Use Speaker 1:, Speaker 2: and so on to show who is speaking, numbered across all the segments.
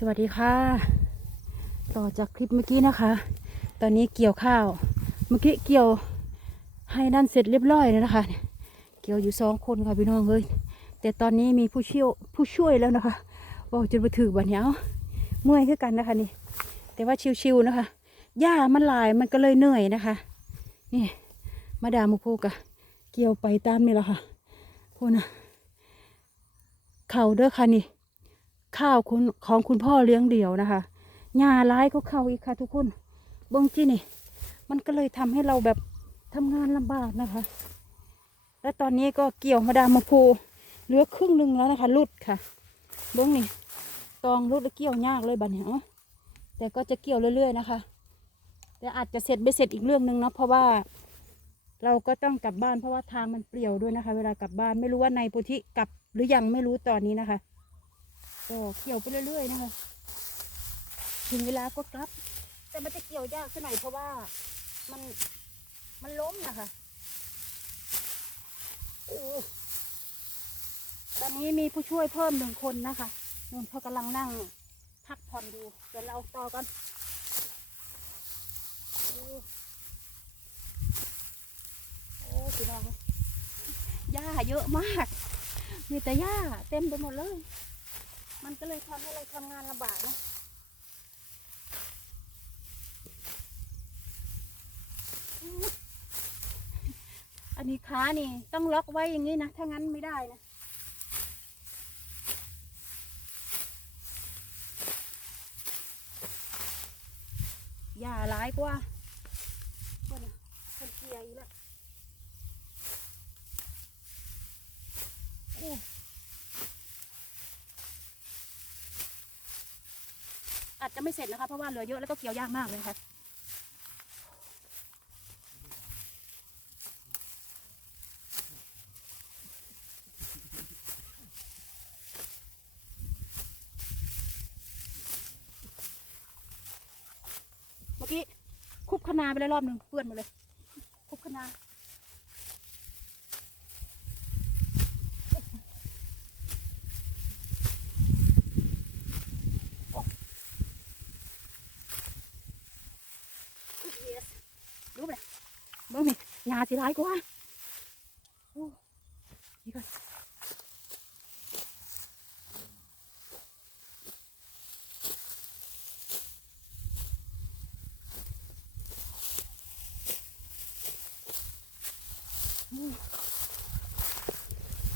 Speaker 1: สวัสดีค่ะ ต่อจากคลิปเมื่อกี้นะคะ ตอนนี้เกี่ยวข้าว เมื่อกี้เกี่ยวให้นั่นเสร็จเรียบร้อยแล้วนะคะ เกี่ยวอยู่สองคนค่ะพี่น้องเอ้ยแต่ตอนนี้มีผู้เชี่ยวผู้ช่วยแล้วนะคะบอกจนมาถือบันเนี้ยเอาเมื่อยคือกันนะคะนี่ แต่ว่าชิวๆนะคะหญ้ามันลายมันก็เลยเหนื่อยนะคะ นี่ มาดามมาพูกะเกี่ยวไปตามนี่แหละค่ะพวกนะเข่าเด้อค่ะนี่ ข้าวคุณของคุณพ่อเลี้ยงเดี่ยวนะคะหญ้าร้ายก็เข้าอีกค่ะทุกคนบิ้งที่นี่ มันก็เลยทำให้เราแบบทำงานลำบากนะคะ และตอนนี้ก็เกี่ยวมาดามมาพูเหลือครึ่งหนึ่งแล้วนะคะรุดค่ะบงนี่ตองรุดแล้วเกี่ยวยากเลยบัดเนี้ยเอ้าแต่ก็จะเกี่ยวเรื่อย ๆ นะคะ แต่อาจจะเสร็จไม่เสร็จอีกเรื่องหนึ่งเนาะเพราะว่า เราก็ต้องกลับบ้านเพราะว่าทางมันเปลี่ยวด้วยนะคะ เวลากลับบ้านไม่รู้ว่านายโพุธิกลับหรือยังไม่รู้ตอนนี้นะคะ ก็เกี่ยวไปเรื่อยๆนะคะถึงเวลาก็กลับ แต่มันจะเกี่ยวยากสักหน่อยเพราะว่ามันมันล้มนะคะโอ้ตอนนี้มีผู้ช่วยเพิ่มหนึ่งคนนะคะนุ่นเขากำลังนั่ง พักผ่อนอยู่เดี๋ยวเราต่อกันโอ้โอ้พี่น้องหญ้าเยอะมาก มีแต่หญ้าเต็มไปหมดเลย มันก็เลยทำให้เราทำงานลำบากเนอะอันนี้ขานี่ต้องล็อกไว้อย่างนี้นะ ถ้างั้นไม่ได้นะอย่าร้ายกว่าคนน่ะคนเกียร์อีกแล้ว อาจจะไม่เสร็จนะคะ เพราะว่าเหลือเยอะแล้วก็เกี่ยวยากมากเลยค่ะเมื่อกี้คุบคนาไปแล้วรอบหนึ่งเปื้อนหมดเลย คุบคนารู้ไหม เบิ้งนี่งาสิร้ายกว่าโอ้นี่ก่อน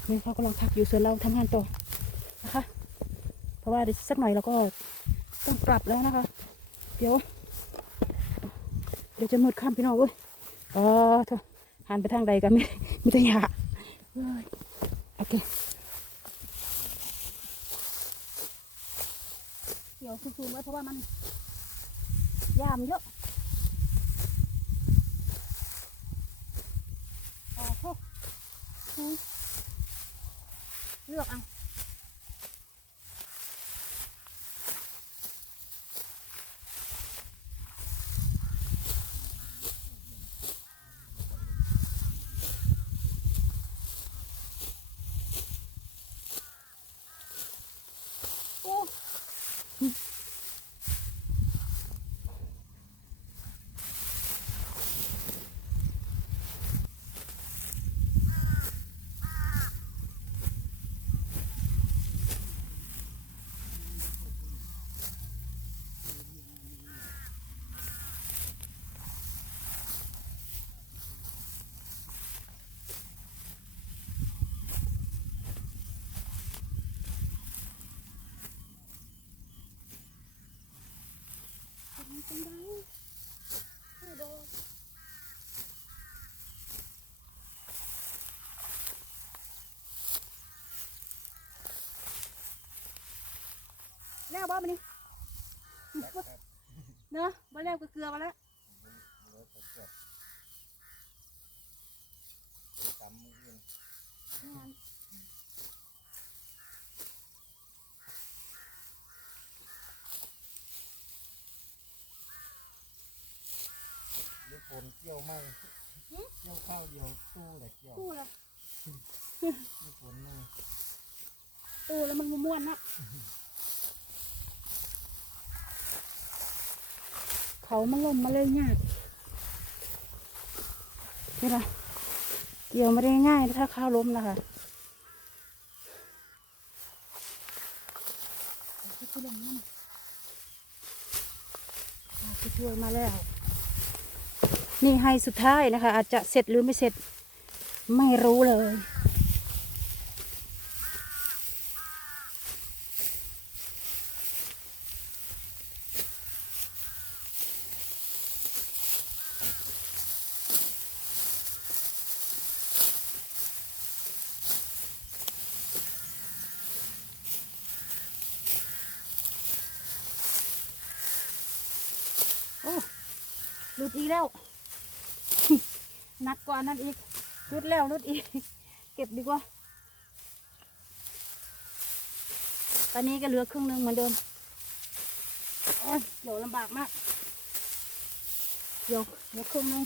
Speaker 1: นี่เขากำลังพักอยู่ส่วนเราทำงานต่อนะคะ เพราะว่าเดี๋ยวสักหน่อยเราก็ต้องกลับแล้วนะคะ เดี๋ยว เดี๋ยวจะมืดค่ำพี่น้องเว้ย อ๋อโทหันไปทางใดกันไม่มีแต่หยาเว้ยโอเคเดี๋ยวซูมๆไว้เพราะว่ามันยามเยอะโอ้โหอืมเลือกเอา แล้วบ้ามันนี่เนาะมาแล้วก็เกลือมาแล้วงาน
Speaker 2: ลูกฝนเกี่ยวไม่เกี่ยวข้าวเดียวตู้แหละเกี่ยว
Speaker 1: ตู้ละ
Speaker 2: ลูกฝนไม่
Speaker 1: ตู้แล้วมันม้วนๆนะ เขามันล่มมาเลยยากนี่ละเกี่ยวไม่ได้ง่ายถ้าข้าวล้มนะคะพี่ช่วยนั่นพี่ช่วยมาแล้ว นี่ให้สุดท้ายนะคะ อาจจะเสร็จหรือไม่เสร็จไม่รู้เลย ลุดอีกแล้วหนักกว่านั้นอีกรุดแล้วรุดอีก เก็บดีกว่า ตอนนี้ก็เหลือครึ่งหนึงเหมือนเดิมโอ้ยเดี๋ยวลำบากมาก เดี๋ยวเหลือครึ่งหนึง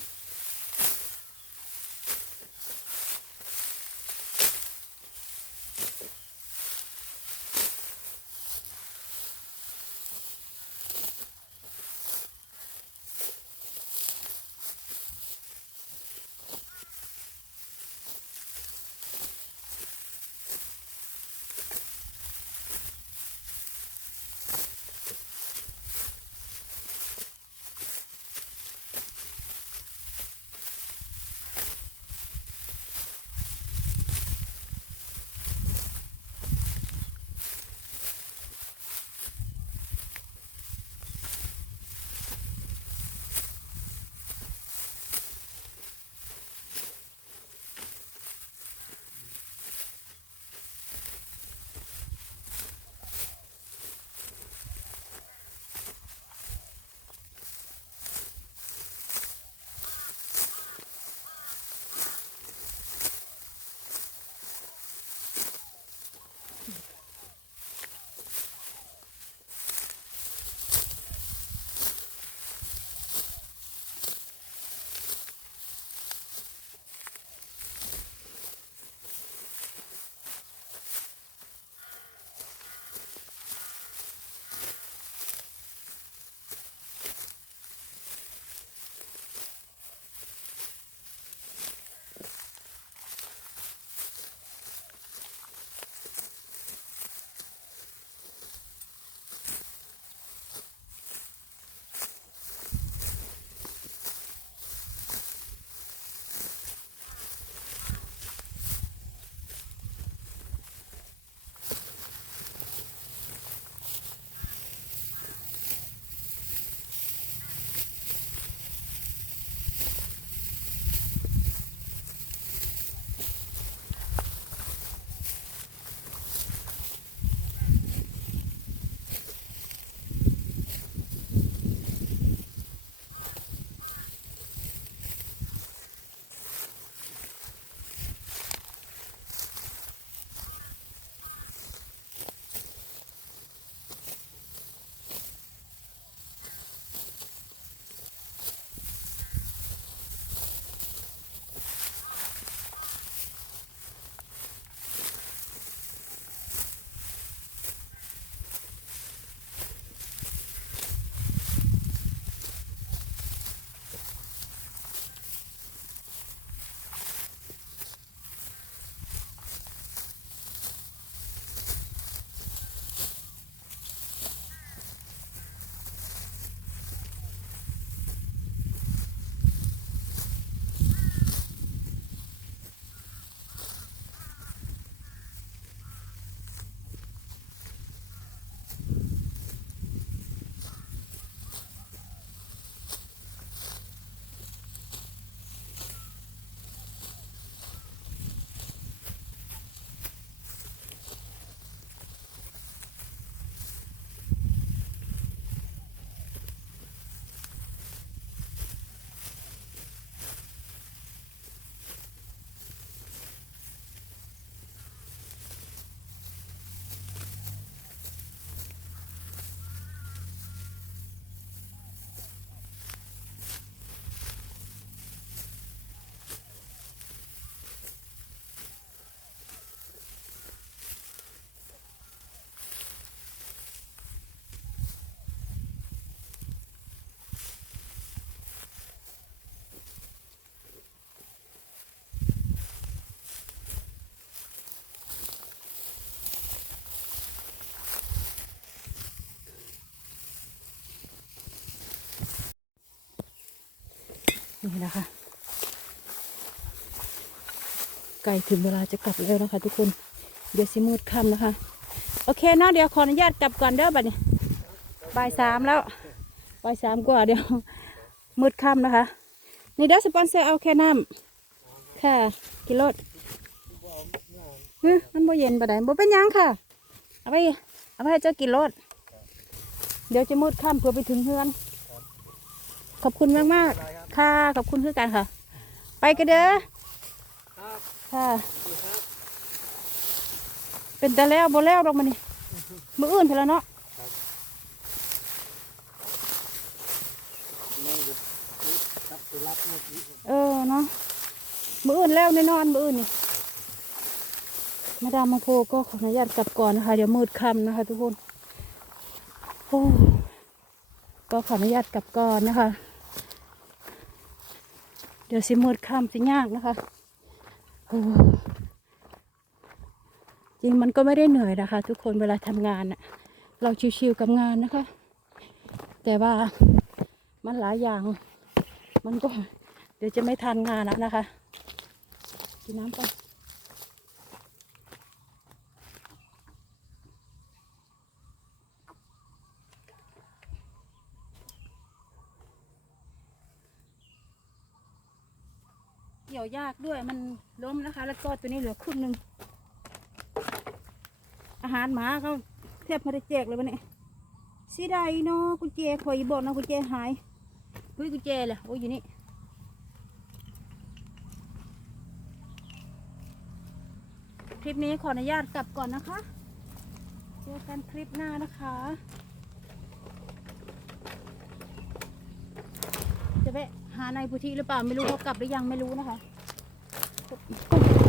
Speaker 1: นี่นะคะ ใกล้ถึงเวลาจะกลับแล้วนะคะ ทุกคน เดี๋ยวสิมืดค่ำนะคะ โอเคเนาะเดี๋ยวขออนุญาตกลับก่อนเด้อบัดนี้บ่ายสามแล้วบ่ายสามกว่าเดี๋ยวมืดค่ำนะคะ นี่เด้อสปอนเซอร์เอาแค่น้ำค่ะ กิโลดฮึมันบ่เย็นปานใดบ่เป็นยังค่ะ เอาไปเอาไปให้เจ้ากินรถเดี๋ยวจะมืดค่ำเพื่อไปถึงเฮือน ขอบคุณมากมาก ค่ะ ขอบคุณคือกันค่ะ ไปกันเด้อ
Speaker 2: ครับ
Speaker 1: ค่ะ
Speaker 2: ดีครับ
Speaker 1: เป็นแต่แล้วบ่แล้วดอกมันนี่มืออื่นเถอะแล้วเนาะ
Speaker 2: นั่งอยู่ครับไปรับเมื่อกี้
Speaker 1: เออเนาะมืออื่นแล้วแน่นอนมืออื่นนี่มาดามมาโพก็ขออนุญาตกลับก่อนนะคะ เดี๋ยวมืดค่ำนะคะ ทุกคนโอ้ก็ขออนุญาตกลับก่อนนะคะ เดี๋ยวสิมืดค่ำสิยากนะคะโอ้จริงมันก็ไม่ได้เหนื่อยนะคะ ทุกคนเวลาทำงานน่ะเราชิวๆกับงานนะคะ แต่ว่ามันหลายอย่าง มันก็เดี๋ยวจะไม่ทันงานแล้วนะคะกินน้ำก่อน ยวยากด้วยมันล้มนะคะ แล้วก็ตัวนี้เหลือครึ่งหนึ่งอาหารหมาเขาแทบไม่ได้แจกเลยวันนี้สียดเนาะกุญแจข่อยบอกนะกุญแจหายเฮ้ยกุญแจเลยโอ้ยอยู่นี่คลิปนี้ขออนุญาตกลับก่อนนะคะเจอกันคลิปหน้านะคะจะไปหานายพุทธิหรือเปล่าไม่รู้เขากลับหรือยังไม่รู้นะคะ 어, 이거.